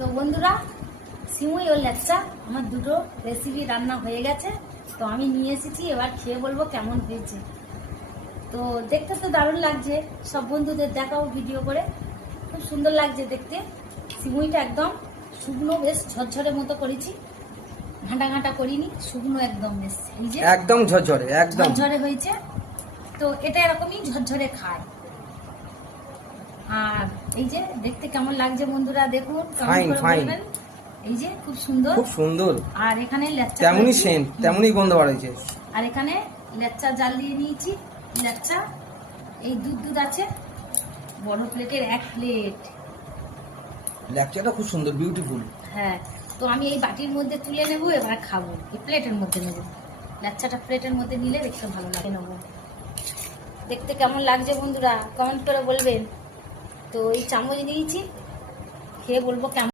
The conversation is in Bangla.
তো বন্ধুরা, সিমুই ও লেচ্চা আমার দুটো রেসিপি রান্না হয়ে গেছে। তো আমি নিয়ে এসেছি, এবার খেয়ে বলবো কেমন হয়েছে। তো দেখতে তো দারুণ লাগছে, সব বন্ধুদের দেখাও ভিডিও করে। খুব সুন্দর লাগছে দেখতে। সিমুইটা একদম শুকনো, বেশ ঝরঝরে মতো করেছি, ঘাঁটা ঘাঁটা করিনি, শুকনো একদম বেশ এই যে একদম ঝরঝরে, একদম ঝরঝরে হয়েছে। তো এটা এরকমই ঝরঝরে খায়। আর এই যে দেখতে কেমন লাগছে বন্ধুরা দেখুন, ফাইন ফাইন, এই যে খুব সুন্দর, খুব সুন্দর। আর এখানে লেচ্চা তেমনই করেছি। সেন্ট, তেমনই গন্ধ বাড়াইছে। আর এখানে লেচ্চা জাল দিয়ে নিয়েছি। লেচ্চা এই দুধ আছে, বড় প্লেটের 1 প্লেট। লেকচারটা খুব সুন্দর, বিউটিফুল। হ্যাঁ, তো আমি এই বাটির মধ্যে তুলে নেবো, এবার খাবো। এই প্লেটের মধ্যে নেবো, লেচ্চাটা প্লেটের মধ্যে নিলে দেখতে ভালো লাগে। নেবো, দেখতে কেমন লাগছে বন্ধুরা কমেন্ট করে বলবেন। তো এই চামচ নিয়েছি, খেয়ে বলবো কেমন।